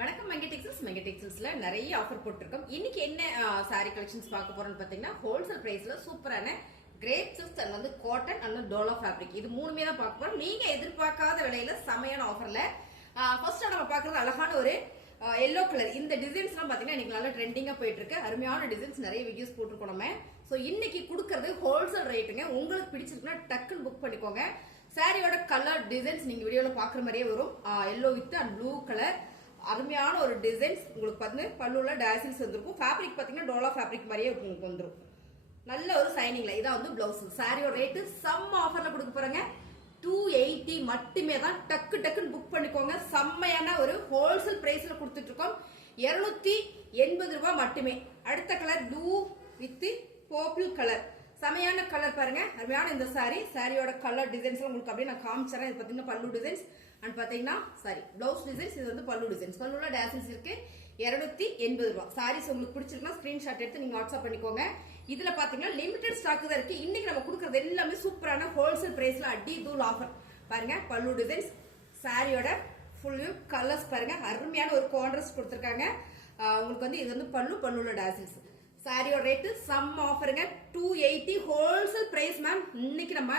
வணக்கம் மெங்க டெக்ஸ்டைல்ஸ்ல நிறைய ஆஃபர் போட்டிருக்கோம். இன்னைக்கு என்ன சாரி கலெக்ஷன்ஸ் பார்க்க போறோம்னு பாத்தீங்கன்னா ஹோல்சேல் பிரைஸ்ல சூப்பரான கிரேப் சில்க் அண்ட் வந்து காட்டன் அண்ட் டோலா ஃபேப்ரிக் இது மூணுமே தான் பார்க்க போறோம். நீங்க எதிர்பார்க்காத விலையில செமையான ஆஃபர்ல ஃபர்ஸ்ட் நம்ம பாக்குறது அழகான ஒரு எல்லோ கலர். இந்த டிசைன்ஸ் எல்லாம் பாத்தீங்கன்னா இன்னைக்கு நல்லா ட்ரெண்டிங்கா போயிட்டு இருக்கு. அருமையான டிசைன்ஸ் நிறைய வீடியோஸ் போட்டுருக்கோம் நம்ம. சோ இன்னைக்கு கொடுக்கறது ஹோல்சேல் ரேட்டுங்க. உங்களுக்கு பிடிச்சிருக்குன்னா டக்குன்னு புக் பண்ணிக்கோங்க. சாரியோட கலர் டிசைன்ஸ் நீங்க வீடியோல பாக்குற மாதிரியே வரும். Yellow with and blue colour அருமையான ஒரு டிசைன்ஸ் உங்களுக்கு பாத்தீங்கன்னா பல்லுல டாசில்ஸ் வந்திருக்கும். ஃபேப்ரிக் பாத்தீங்கன்னா டோலா ஃபேப்ரிக் மாதிரியே உங்களுக்கு வந்துரும். நல்ல ஒரு சைனிங்ல இதான் வந்து பிளவுஸ். சாரியோட ரேட்டு செம்ம ஆஃபர்ல கொடுக்க போறாங்க. 280 மட்டுமே தான். டக்குன்னு புக் பண்ணிக்கோங்க. செம்மையான ஒரு ஹோல்சேல் பிரைஸ்ல கொடுத்துட்டு இருக்கோம். 280 ரூபாய் மட்டுமே. அடுத்த colour blue with purple colour. செமையான கலர் பாருங்க. அருமையான இந்த சாரியோட கலர் டிசைன்ஸ் உங்களுக்கு அப்படியே நான் காமிச்சறேன். இது பாத்தீங்கன்னா பல்லு டிசைன்ஸ் அண்ட் பாத்தீங்கன்னா பிளவுஸ் டிசைன்ஸ். இது வந்து பல்லு டிசைன்ஸ். பல்லுல டாசல்ஸ் இருக்கு. 280 ரூபாய். சாரீஸ் உங்களுக்கு பிடிச்சிருக்குன்னா ஸ்கிரீன்ஷாட் எடுத்து நீங்க வாட்ஸ்அப் பண்ணிக்கோங்க. இதுல பாத்தீங்கன்னா லிமிடெட் ஸ்டாக் தான் இருக்கு. இன்னைக்கு நம்ம கொடுக்கறது எல்லாமே சூப்பரான ஹோல்சேல் பிரைஸ்ல அடி தூள் ஆஃபர் பாருங்க. பல்லு டிசைன்ஸ் சாரியோட ஃபுல் வியூ கலர்ஸ் பாருங்க. அருமையான ஒரு கான்ட்ராஸ்ட் கொடுத்திருக்காங்க. உங்களுக்கு வந்து இது வந்து பல்லுல டாசல்ஸ். சாரியோட ரேட்டு செம்ம ஆஃபருங்க. 280 ஹோல்சேல் பிரைஸ் மேம். இன்னைக்கு நம்ம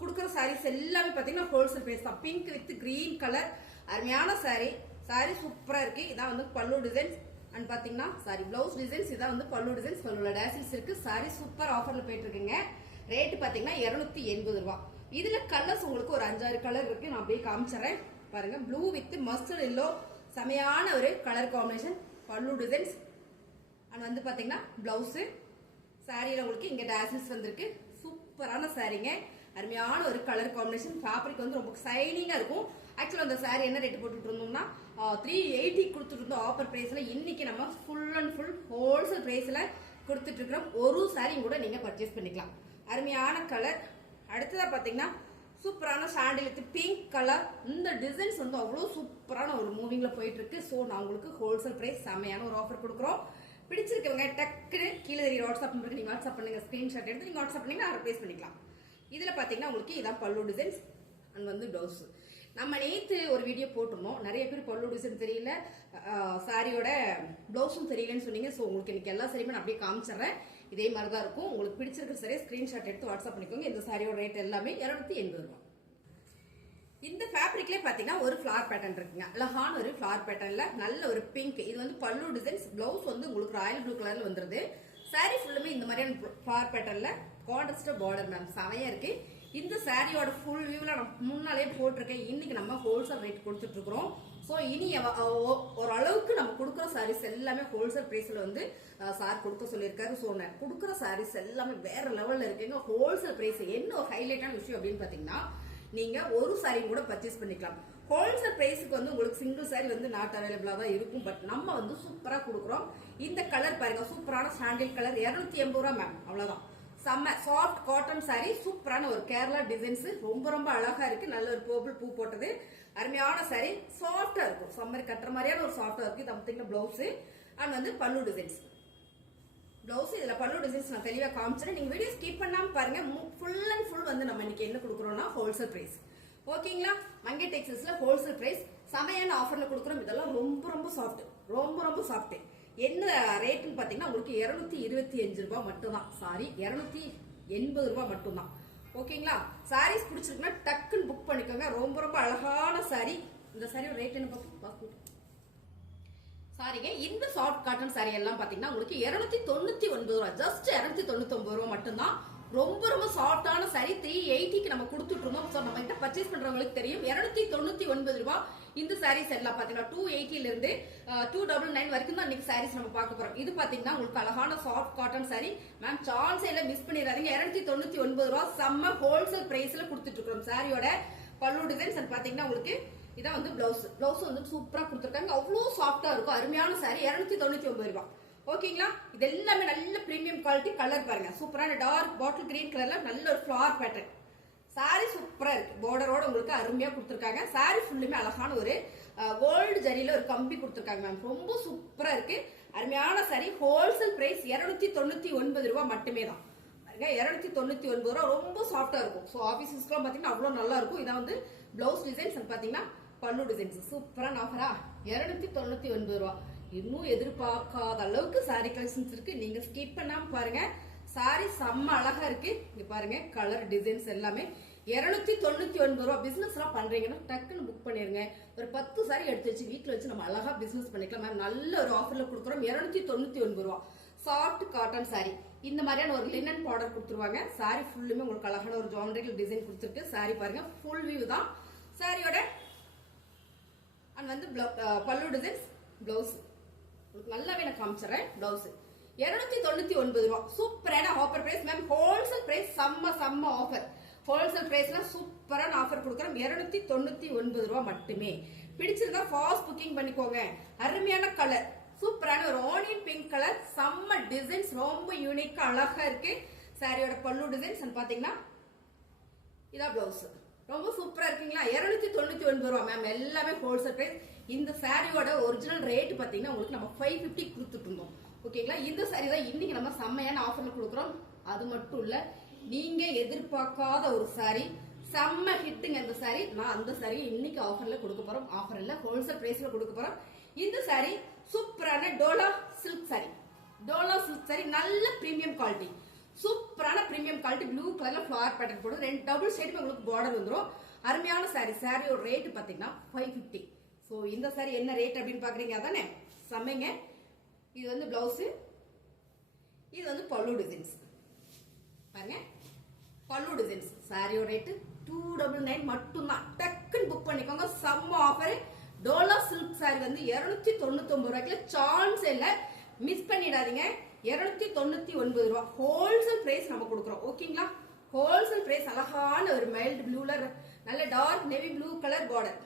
கொடுக்குற சாரீஸ் எல்லாமே பாத்தீங்கன்னா ஹோல்சேல் பிரைஸ் தான். பிங்க் வித் கிரீன் கலர் அருமையான சாரி சூப்பரா இருக்கு. இதான் வந்து பல்லு டிசைன்ஸ் அண்ட் பாத்தீங்கன்னா பிளவுஸ் டிசைன்ஸ். இதான் வந்து பல்லு டிசைன்ஸ். பல்லுல டாசில்ஸ் இருக்கு. சாரி சூப்பர் ஆஃபர்ல போயிட்டு இருக்குங்க. ரேட்டு பாத்தீங்கன்னா 280 ரூபாய். இதுல கலர்ஸ் உங்களுக்கு ஒரு 5-6 கலர் இருக்கு. நான் அப்படியே காமிச்சறேன் பாருங்க. ப்ளூ வித் மஸ்டர்ட் எல்லோ செமையான ஒரு கலர் காம்பினேஷன். பல்லு டிசைன்ஸ் அண்ட் வந்து பாத்தீங்கன்னா பிளவுஸ். சாரியில உங்களுக்கு இங்க டாசில்ஸ் வந்திருக்கு. சூப்பரான சாரிங்க. அருமையான ஒரு கலர் காம்பினேஷன். ஃபேப்ரிக் வந்து ரொம்ப சைனிங்கா இருக்கும். ஆக்சுவலா அந்த சாரி என்ன ரேட் போட்டுட்டு இருந்தோம்னா 380 கொடுத்துட்டு இருந்தோம் ஆஃபர் பிரைஸ்ல. இன்னைக்கு நம்ம ஃபுல் அண்ட் ஃபுல் ஹோல்சேல் பிரைஸ்ல கொடுத்துட்டு இருக்கிறோம். ஒரு சாரி கூட நீங்க பர்ச்சேஸ் பண்ணிக்கலாம். அருமையான கலர். அடுத்ததா பாத்தீங்கன்னா சூப்பரான சாண்டில் வித் பிங்க் கலர். இந்த டிசைன்ஸ் வந்து அவ்வளவு சூப்பரான ஒரு மூவிங்ல போயிட்டு இருக்கு. சோ நான் உங்களுக்கு ஹோல்சேல் பிரைஸ் செமையான ஒரு ஆஃபர் கொடுக்குறோம். பிடிச்சிருக்கவங்க டக்குன்னு கீழே தெரிய வாட்ஸ்அப் நம்பருக்கு நீங்க வாட்ஸ்அப் பண்ணுங்க. ஸ்கிரீன்ஷாட் எடுத்து நீங்க வாட்ஸ்அப் பண்ணீங்கன்னா ரிப்ளேஸ் பண்ணிக்கலாம். இதுல பாத்தீங்கன்னா உங்களுக்கு இதான் பல்லு டிசைன்ஸ் அண்ட் வந்து பிளவுஸ். நம்ம நேத்து ஒரு வீடியோ போட்டிருந்தோம். நிறைய பேர் பல்லு டிசைன் தெரியல, சாரியோட பிளவுஸும் தெரியலன்னு சொன்னீங்க. சோ உங்களுக்கு இன்னைக்கு எல்லா சாரியுமே நான் அப்படியே காமிச்சிடுறேன். இதே மாதிரிதான் இருக்கும். உங்களுக்கு பிடிச்சிருக்க சரியா ஸ்கிரீன்ஷாட் எடுத்து வாட்ஸ்அப் பண்ணிக்கோங்க. இந்த சாரியோட ரேட் எல்லாமே 280 ரூபாய். இந்த ஃபேப்ரிக்ல பாத்தீங்கன்னா ஒரு ஃபிளார் பேட்டர்ன் இருக்குங்க. அழகான ஒரு ஃபிளார் பேட்டர்ன்ல நல்ல ஒரு பிங்க். இது வந்து பல்லு டிசைன்ஸ். பிளவுஸ் வந்து உங்களுக்கு ராயல் ப்ளூ கலர்ல வந்துருது. சாரி ஃபுல்லுமே இந்த மாதிரியான ஃபிளார் பேட்டர்ன்ல கான்ட்ராஸ்ட் பார்டர் மேம் செமையா இருக்கு. இந்த சாரியோட ஃபுல் வியூல நான் முன்னாலே போட்டிருக்கேன். இன்னைக்கு நம்ம ஹோல்சேல் ரேட் கொடுத்துட்டு இருக்கிறோம். சோ இனி ஒரு அளவுக்கு நம்ம கொடுக்குற சாரீஸ் எல்லாமே ஹோல்சேல் பிரைஸ்ல வந்து சார் கொடுக்க சொல்லியிருக்காரு. சோ நான் கொடுக்குற சாரீஸ் எல்லாமே வேற லெவல்ல இருக்குங்க. ஹோல்சேல் பிரைஸ் என்ன ஒரு ஹைலைட்டான விஷயம் அப்படின்னு பாத்தீங்கன்னா நீங்க ஒரு சாரி கூட பர்ச்சேஸ் பண்ணிக்கலாம். ஹோல்சேல் பிரைஸுக்கு வந்து உங்களுக்கு சிங்கிள் சாரி வந்து நாட் அவைலபிளா தான் இருக்கும். பட் நம்ம வந்து சூப்பரா கொடுக்குறோம். இந்த கலர் பாருங்க. சூப்பரான சாண்டில் கலர். 280 ரூபாய் மேம். அவ்வளவுதான். செம்ம சாஃப்ட் காட்டன் சாரி. சூப்பரான ஒரு கேரளா டிசைன்ஸ். ரொம்ப அழகா இருக்கு. நல்ல ஒரு பர்பிள் பூ போட்டது. அருமையான சாரி. சாஃப்டா இருக்கும். சம்மர் கட்டுற மாதிரியான ஒரு சாஃப்டா இருக்கு. இது பிளவுஸ் அண்ட் வந்து பல்லு டிசைன்ஸ். பிளவுஸ் இதுல பல்லு டிசைன்ஸ் நான் தெளிவா காமிச்சேன். நீங்க வீடியோ ஸ்கிப் பண்ணாம பாருங்க. ஃபுல் அண்ட் ஃபுல் வந்து நம்ம இன்னைக்கு என்ன கொடுக்குறோம்னா ஹோல்சேல் பிரைஸ். ஓகேங்களா? மங்கை டெக்ஸ்டைல்ஸ்ல ஹோல்சேல் பிரைஸ் செமையான ஆஃபர்ல கொடுக்குறோம். இதெல்லாம் ரொம்ப சாஃப்ட். ரொம்ப சாஃப்ட். என்ன ரேட்னு பாத்தீங்கன்னா உங்களுக்கு 225 ரூபாய் மட்டும் தான். சாரி 280 ரூபாய் மட்டும் தான். ஓகேங்களா? சாரீஸ் பிடிச்சிருக்குன்னா டக்குன்னு புக் பண்ணிக்கோங்க. ரொம்ப அழகான சாரி. இந்த சாரியோட ரேட் என்ன பார்ப்போம். சாரிங்க. இந்த சாஃப்ட் காட்டன் சாரி எல்லாம் பாத்தீங்கன்னா உங்களுக்கு 299 ரூபாய். ஜஸ்ட் 299 ரூபாய் மட்டும்தான். ரொம்ப சாஃப்டான சாரி. 380க்கு நம்ம கொடுத்துட்டு இருந்தோம். சோ நம்ம கிட்ட பர்ச்சேஸ் பண்றவங்களுக்கு தெரியும். 299 ரூபாய். இந்த சாரீஸ் எல்லாம் பாத்தீங்கன்னா 280ல இருந்து 299 வரைக்கும் தான் இன்னைக்கு சாரீஸ் நம்ம பார்க்க போறோம். இது பாத்தீங்கன்னா உங்களுக்கு அழகான soft cotton sorry ma'am. Chance எல்லாம் மிஸ் பண்ணிடாதீங்க. 299 ரூபாய் செம்ம ஹோல்சேல் பிரைஸ்ல கொடுத்துட்டு இருக்கோம். சாரியோட பல்லு டிசைன்ஸ் பாத்தீங்கன்னா உங்களுக்கு இதான் வந்து பிளவுஸ் வந்து சூப்பரா கொடுத்துருக்காங்க. அவ்வளவு சாஃப்டா இருக்கும். அருமையான சாரி. 299 ரூபாய். ஓகேங்களா? இது எல்லாமே நல்ல பிரீமியம் குவாலிட்டி. கலர் பாருங்க. சூப்பரான டார்க் பாட்டில் கிரீன் கலர்ல நல்ல ஒரு ஃபிளார் பேட்டர்ன். சாரி சூப்பரா இருக்கு. பார்டரோட உங்களுக்கு அருமையா கொடுத்துருக்காங்க. சாரி ஃபுல்லுமே அழகான ஒரு கோல்டு ஜரியில ஒரு கம்பி கொடுத்துருக்காங்க மேம். ரொம்ப சூப்பரா இருக்கு. அருமையான சாரி. ஹோல்சேல் பிரைஸ் 299 ரூபாய் மட்டுமே தான். 299 ரூபாய். ரொம்ப சாஃப்டா இருக்கும். சோ ஆபீஸ்க்குலாம் பாத்தீங்கன்னா அவ்வளவு நல்லா இருக்கும். இதான் வந்து பிளவுஸ் டிசைன்ஸ் பாத்தீங்கன்னா பல்லு டிசைன்ஸ் சூப்பரான ஆஃபரா 299 ரூபா. இன்னும் எதிர்பார்க்காத அளவுக்கு சாரி கலெக்ஷன்ஸ் இருக்கு. நீங்க ஸ்கிப் பண்ணாம பாருங்க. சாரி செம்ம அழகா இருக்கு. இங்க பாருங்க கலர் டிசைன்ஸ் எல்லாமே 299 ரூபா. பிசினஸ் எல்லாம் பண்றீங்கன்னா டக்குன்னு புக் பண்ணிருங்க. ஒரு 10 சாரி எடுத்து வச்சு வீட்டுல வச்சு நம்ம அழகா பிசினஸ் பண்ணிக்கலாம் மேம். நல்ல ஒரு ஆஃபர்ல கொடுக்குறோம். 299 ரூபா. சாஃப்ட் காட்டன் சாரி இந்த மாதிரியான ஒரு லினன் பார்டர் கொடுத்துருவாங்க. சாரி ஃபுல்லுமே உங்களுக்கு அழகான ஒரு ஜாமெட்ரிக்கல் டிசைன் கொடுத்துருக்கு. சாரி பாருங்க ஃபுல் வியூ தான் சாரியோட. அண்ட் வந்து பல்லு டிசைன்ஸ் பிளவுஸ் நல்லாவே நான் காமிச்சிடறேன். பிளவுஸ் 299 ரூபா. சூப்பரான offer price ma'am. Wholesale price செம்ம ஆஃபர். ஹோல்சேல் பிரைஸ்ல சூப்பரான ஆஃபர் கொடுக்குறோம். 299 ரூபா மட்டுமே. பிடிச்சிருந்தா ஃபாஸ்ட் புக்கிங் பண்ணிக்கோங்க. அருமையான கலர் சூப்பரான ஒரு ஆனியன் பிங்க் கலர். செம்ம டிசைன்ஸ் ரொம்ப யூனிக்கா அழகா இருக்கு. சாரியோட பல்லு டிசைன்ஸ் பாத்தீங்கன்னா இதான் பிளவுஸ். ரொம்ப சூப்பரா இருக்குங்களா? 299 ரூபா மேம். எல்லாமே ஹோல்சேல் பிரைஸ். இந்த சாரியோட ஒரிஜினல் ரேட் பாத்தீங்கன்னா உங்களுக்கு நம்ம 550 கொடுத்துட்டு இருந்தோம். ஓகேங்களா? இந்த சாரி தான் இன்னைக்கு நம்ம செம்மையான ஆஃபர்ல கொடுக்குறோம். அது மட்டும் இல்ல, நீங்க எதிர்பார்க்காத ஒரு சாரி செம்ம ஹிட்டுங்க இந்த சாரி. நான் அந்த சாரி இன்னைக்கு ஆஃபர்ல கொடுக்க போறோம். ஆஃபர் இல்ல, ஹோல்சேல் பிரைஸ்ல கொடுக்க போறோம். இந்த சாரி சூப்பரான Dola silk sorry. Dola silk sorry நல்ல பிரீமியம் குவாலிட்டி. சூப்பரான பிரீமியம் குவாலிட்டி. ப்ளூ கலர்ல ஃபிளவர் பேட்டர்ன் போட்டு 2 டபுள் சைடு உங்களுக்கு பார்டர் வந்துரும். அருமையான சாரி. சாரியோட ரேட் பாத்தீங்கன்னா 550. சோ இந்த சாரி என்ன ரேட் அப்படின்னு பாக்குறீங்க அதானே? செம்மங்க. இது வந்து பிளவுஸ், இது வந்து பல்லு டிசைன்ஸ் பாருங்க. பல்லு டிசைன்ஸ் சாரியோட ரேட் 299 மட்டும்தான். டக்குன்னு புக் பண்ணிக்கோங்க. செம்ம ஆஃபர். டோலா சில்க் சாரி வந்து 299 ரூபாய்க்குல சான்ஸ் இல்ல. மிஸ் பண்ணிடாதீங்க. 299 ரூபா ஹோல்சேல் பிரைஸ் நம்ம கொடுக்குறோம். ஓகேங்களா? Wholesale price. அழகான ஒரு மைல்டு ப்ளூல நல்ல dark navy blue colour border.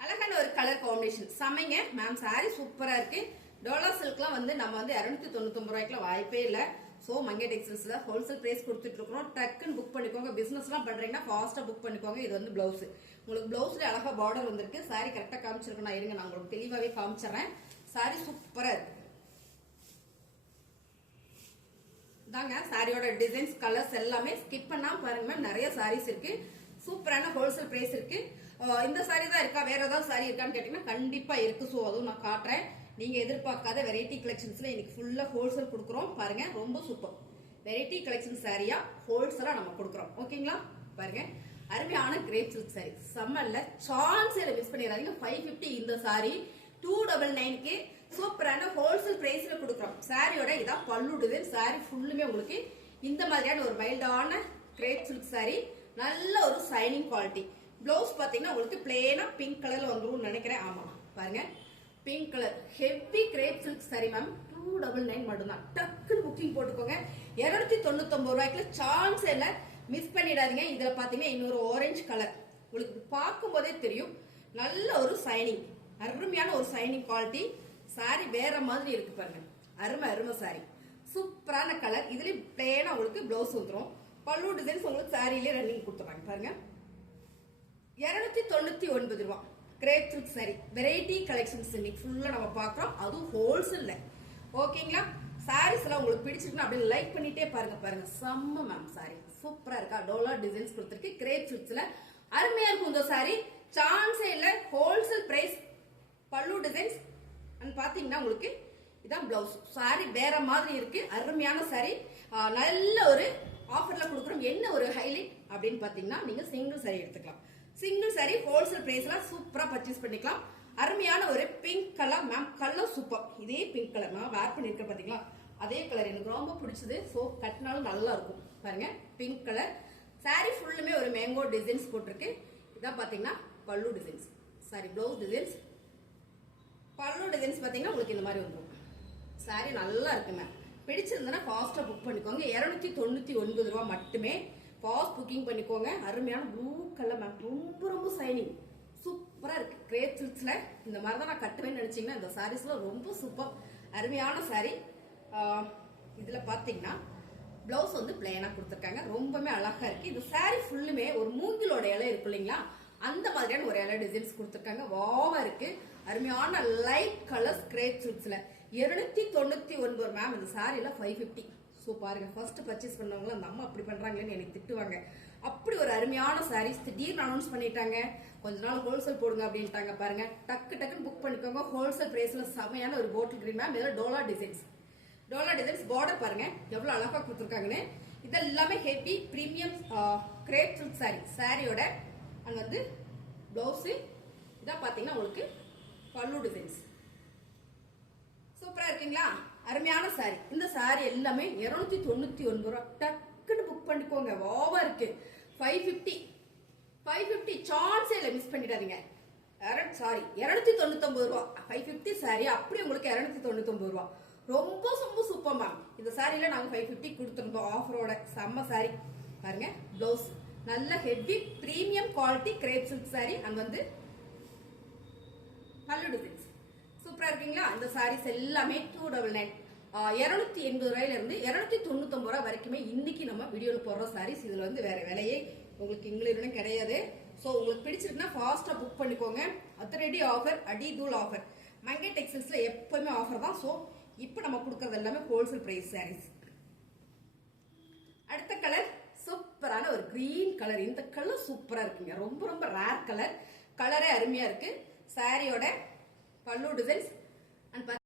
அழகான ஒரு கலர் காம்பினேஷன். செமைங்க மேம். சாரி சூப்பரா இருக்கு. டோலா சில்க்லாம் வந்து நம்ம வந்து 299 ரூபாய்க்குல வாய்ப்பே இல்ல. சோ மங்கை டெக்ஸ்டைல்ஸ்ல ஹோல்சேல் பிரைஸ் கொடுத்துட்டு இருக்கோம். டக்குன்னு புக் பண்ணிக்கோங்க. பிசினஸ் எல்லாம் பண்றீங்கன்னா ஃபாஸ்டா புக் பண்ணிக்கோங்க. இது வந்து பிளவுஸ். உங்களுக்கு பிளவுஸ்ல அழகா பார்டர் வந்திருக்கு. சாரி கரெக்டா காமிச்சிருக்கேன். நான் இருங்க, நான் உங்களுக்கு தெளிவாவே காமிச்சிடுறேன். சாரி சூப்பரா இருக்கு. தாங்க சாரியோட டிசைன்ஸ் கலர்ஸ் எல்லாமே ஸ்கிப் பண்ணாம பாருங்க மேம். நிறைய சாரீஸ் இருக்கு. சூப்பரான ஹோல்சேல் பிரைஸ் இருக்கு. இந்த சாரி தான் இருக்கா, வேற ஏதாவது சாரி இருக்கான்னு கேட்டீங்கன்னா கண்டிப்பா இருக்கு. சோ அதுவும் நான் காட்டுறேன். நீங்க எதிர்பார்க்காத வெரைட்டி கலெக்ஷன்ஸ்ல இன்னைக்கு ஃபுல்லா ஹோல்சேல் கொடுக்குறோம். பாருங்க ரொம்ப சூப்பர் வெரைட்டி கலெக்ஷன் சாரியா ஹோல்சேலா நம்ம கொடுக்குறோம். ஓகேங்களா? பாருங்க அருமையான கிரேப் சில்க் சாரி. செம்மல்ல, சான்ஸ் மிஸ் பண்ணிடாதீங்க. 550 இந்த சாரி 299க்கு சூப்பரான ஹோல்சேல் பிரைஸ்ல கொடுக்குறோம். சாரியோட இதான் பல்லு டிசைன். சாரி ஃபுல்லுமே உங்களுக்கு இந்த மாதிரியான ஒரு மைல்டான கிரேப் சில்க் சாரி. நல்ல ஒரு சைனிங் குவாலிட்டி. பிளவுஸ் பாத்தீங்கன்னா உங்களுக்கு பிளேனா பிங்க் கலர்ல வந்துரும் நினைக்கிறேன். ஆமா பாருங்க pink colour heavy grape silk sorry ma'am. 299 மட்டும்தான். டக்குன்னு புக்கிங் போட்டுக்கோங்க. 299 ரூபாய்க்குல சான்ஸ் இல்ல. மிஸ் பண்ணிடாதீங்க. இதுல பாத்தீங்கன்னா இன்னொரு ஆரஞ்சு கலர் உங்களுக்கு பார்க்கும் போதே தெரியும். நல்ல ஒரு சைனிங், அருமையான ஒரு சைனிங் குவாலிட்டி. சாரி வேற மாதிரி இருக்கு பாருங்க. அருமை சாரி. சூப்பரான கலர். இதுல பிளேனா உங்களுக்கு பிளவுஸ் வந்துரும். பல்லு டிசைன்ஸ் உங்களுக்கு சாரியிலே ரன்னிங் கொடுத்துறாங்க பாருங்க. 299 ரூபா grape silk sorry. Variety collections இன்னைக்கு ஃபுல்லா நம்ம பாக்குறோம். அதுவும் ஹோல்சேல்ல. ஓகேங்களா? சாரீஸ் எல்லாம் உங்களுக்கு பிடிச்சிருக்குன்னா அப்படியே லைக் பண்ணிட்டே பாருங்க. செம்ம மேம் சாரி சூப்பரா இருக்கா? டோலா டிசைன்ஸ் கொடுத்துருக்கு கிரேப் சில்க்ஸ்ல. அருமையா இருக்கும் இந்த சாரி. சான்ஸே இல்ல. Wholesale price. பல்லு டிசைன்ஸ் பாத்தீங்கன்னா உங்களுக்கு இதான் பிளவுஸ். சாரி வேற மாதிரி இருக்கு. அருமையான சாரி. நல்ல ஒரு ஆஃபர்ல கொடுக்குறோம். என்ன ஒரு ஹைலைட் அப்படின்னு பாத்தீங்கன்னா நீங்க சிங்கிள் சாரி எடுத்துக்கலாம். சிங்கிள் சாரி ஹோல்சேல் பிரைஸ்ல சூப்பரா பர்ச்சேஸ் பண்ணிக்கலாம். அருமையான ஒரு pink colour ma'am. Colour super. இதே பிங்க் கலர் நான் வேர் பண்ணிருக்கேன் பாத்தீங்களா? அதே கலர் எனக்கு ரொம்ப பிடிச்சது. சோ கட்டினாலும் நல்லா இருக்கும் பாருங்க. பிங்க் கலர் சாரி ஃபுல்லுமே ஒரு மேங்கோ டிசைன்ஸ் போட்டிருக்கு. இதான் பாத்தீங்கன்னா பல்லு டிசைன்ஸ். Sorry blouse designs. பல்லு டிசைன்ஸ் பாத்தீங்கன்னா உங்களுக்கு இந்த மாதிரி வந்துடும். சாரி நல்லா இருக்குங்க. பிடிச்சிருந்தா ஃபாஸ்டா புக் பண்ணிக்கோங்க. 299 ரூபா மட்டுமே. ஃபாஸ்ட் புக்கிங் பண்ணிக்கோங்க. அருமையான ப்ளூ கலர் மேம். ரொம்ப சைனிங் சூப்பரா இருக்கு. கிரேப் சில்க்ஸ்ல இந்த மாதிரி தான் நான் கட்டுவேன்னு நினைச்சீங்கன்னா இந்த சாரீஸ்ல ரொம்ப சூப்பர் அருமையான சாரி. இதுல பாத்தீங்கன்னா பிளவுஸ் வந்து பிளேனா கொடுத்துருக்காங்க. ரொம்பவே அழகா இருக்கு. இந்த சாரி ஃபுல்லுமே ஒரு மூங்கிலோட இலை இருக்கு இல்லைங்களா? அந்த மாதிரியான ஒரு இலை டிசைன்ஸ் கொடுத்துருக்காங்க. வாவா இருக்கு. அருமையான லைட் கலர் கிரேப் சில்க்ஸ்ல 299 மேம். இந்த சாரில 550. சோ பாருங்க, ஃபர்ஸ்ட் பர்ச்சேஸ் பண்ணவங்க அந்த அம்மா அப்படி பண்றாங்களேன்னு எனக்கு திட்டுவாங்க. அப்படி ஒரு அருமையான சாரீஸ் திடீர்னு அனௌன்ஸ் பண்ணிட்டாங்க. கொஞ்ச நாள் ஹோல்சேல் போடுங்க அப்படின்ட்டாங்க பாருங்க. டக்குன்னு புக் பண்ணிக்கோங்க. ஹோல்சேல் பிரைஸ்ல செமையான ஒரு போட்டில் கிரீன் மேம். இதெல்லாம் டோலா டிசைன்ஸ் பார்டர் பாருங்க எவ்வளவு அழகா கொடுத்துருக்காங்கன்னு. இதெல்லாமே heavy premium grape silk sorry. சாரியோட அண்ட் வந்து பிளவுஸ் இதான் பாத்தீங்கன்னா உங்களுக்கு பல்லு டிசைன்ஸ் சூப்பரா இருக்குங்களா? அருமையான சாரி. இந்த சாரி எல்லாமே 299 ரூபா. டக்குன்னு புக் பண்ணிக்கோங்க. ஓவா இருக்கு. 550 சான்ஸே இல்லை, மிஸ் பண்ணிடாதீங்க. சாரி 299 ரூபா. 550 சாரி அப்படியே உங்களுக்கு 299 ரூபா. ரொம்ப சூப்பர் மேம். இந்த சாரியில நாங்க 550 கொடுத்துருந்தோம் ஆஃபரோட. செம்ம சாரி பாருங்க. பிளவுஸ் நல்ல heavy premium quality grape silk sorry and வந்து பல்லு டிசைன்ஸ் சூப்பரா இருக்கீங்களா? இந்த சாரீஸ் எல்லாமே 299 280 ரூபாயில இருந்து 299 ரூபாய் வரைக்குமே இன்னைக்கு நம்ம வீடியோல போடுற சாரீஸ். இதுல வந்து வேற விலையே உங்களுக்கு இங்கிலீஷ்ல கிடையாது. சோ உங்களுக்கு பிடிச்சிருக்குன்னா ஃபாஸ்டா புக் பண்ணிக்கோங்க. அதிரடி ஆஃபர், அடிதூள் ஆஃபர். மங்கை டெக்ஸ்டைல்ஸ்ல எப்பவுமே ஆஃபர் தான். சோ இப்போ நம்ம கொடுக்கறது எல்லாமே ஹோல்சேல் பிரைஸ் சாரீஸ். அடுத்த கலர் சூப்பரான ஒரு கிரீன் கலர். இந்த கலர் சூப்பரா இருக்குங்க. ரொம்ப ரேர் கலர். கலரே அருமையா இருக்கு. சாரியோட பல்லு டிசைன்ஸ் அண்ட்